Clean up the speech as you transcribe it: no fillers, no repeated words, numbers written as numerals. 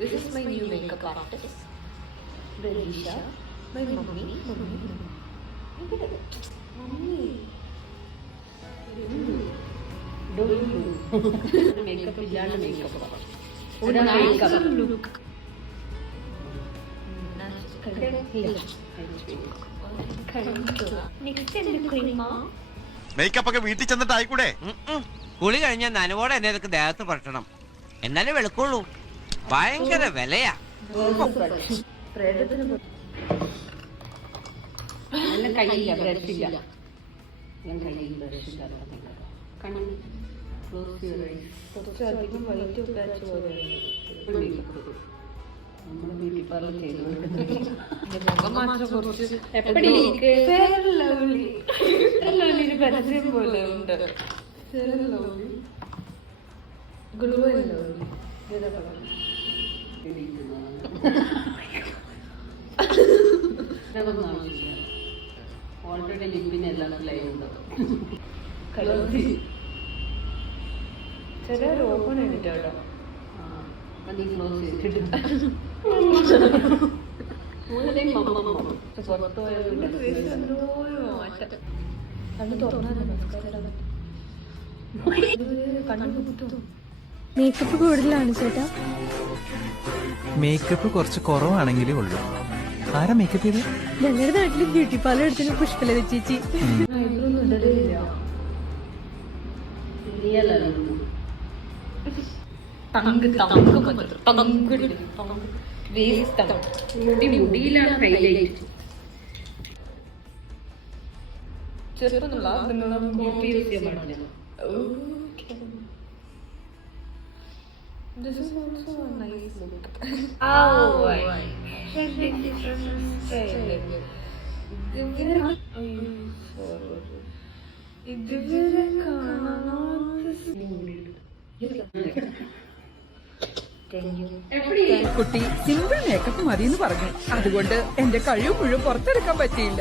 This is my new makeup artist, Relisha. My mummy. Makeup ഇല്ലാണ്ട് makeup Look. Next cream. Makeup ഒക്കെ വീട്ടിൽ ചെന്നിട്ട് ആയിക്കൂടെ? കുളി കഴിഞ്ഞാൽ നനവോടെ എന്നെ ഇതൊക്കെ ദേഹത്ത് പറ്റണം, എന്നാലേ വെളുക്കുള്ളൂ. ഭയങ്കര വിലയാ. എല്ലാം കയ്യില്ല, ബ്രഷില്ല. എല്ലാം കയ്യിൽ ബ്രഷില്ല. കണ്ണു ക്ലോസ് കുറച്ചധികം വൈറ്റ് പാച്ച് പോലെ നമ്മൾ ബ്യൂട്ടി പാർലർ ചെയ്തു കൊടുക്കുന്നത്. മുഖം മാത്രം കുറച്ച് എപ്പടി ലവ്ലി പരസ്യം പോലെ ഉണ്ട്. ഗ്ലൂ ഓൾറെഡി ലിപ്പിന് എല്ലാം ലൈൻ ഉണ്ട്. ചിലർ ഓപ്പൺ ആയിട്ട് കേട്ടോ. അപ്പൊ നീ ക്ലോസ് ചെയ്തിട്ട് മൂന്നിനെയും പുറത്തു പോയ കണ്ണു തുറന്നാൽ കണ്ണു കുത്തും. മേക്കപ്പ് കൂടുതലാണ് ചേട്ടാ. മേക്കപ്പ് കുറച്ച് കുറവാണെങ്കിലേ ഉള്ളൂ. ആരാ മേക്കപ്പ് ചെയ്ത്? ഞങ്ങളുടെ നാട്ടില് ബ്യൂട്ടി പാർലർ എടുത്തിന് പുഷ്പലത ചേച്ചി. ഇതൊന്നും ഇടലില്ല. മുടിയിലാണ് ഹൈലൈറ്റ്. ചെറുപ്പമുള്ള നിങ്ങൾ കോപ്പി യൂസ് ചെയ്യാൻ പാടില്ല. This is also a nice look. കുട്ടി സിമ്പിൾ മേക്കപ്പ് മതിയെന്ന് പറഞ്ഞു. അതുകൊണ്ട് എന്റെ കഴിവ് മുഴുവൻ പുറത്തെടുക്കാൻ പറ്റിയില്ല.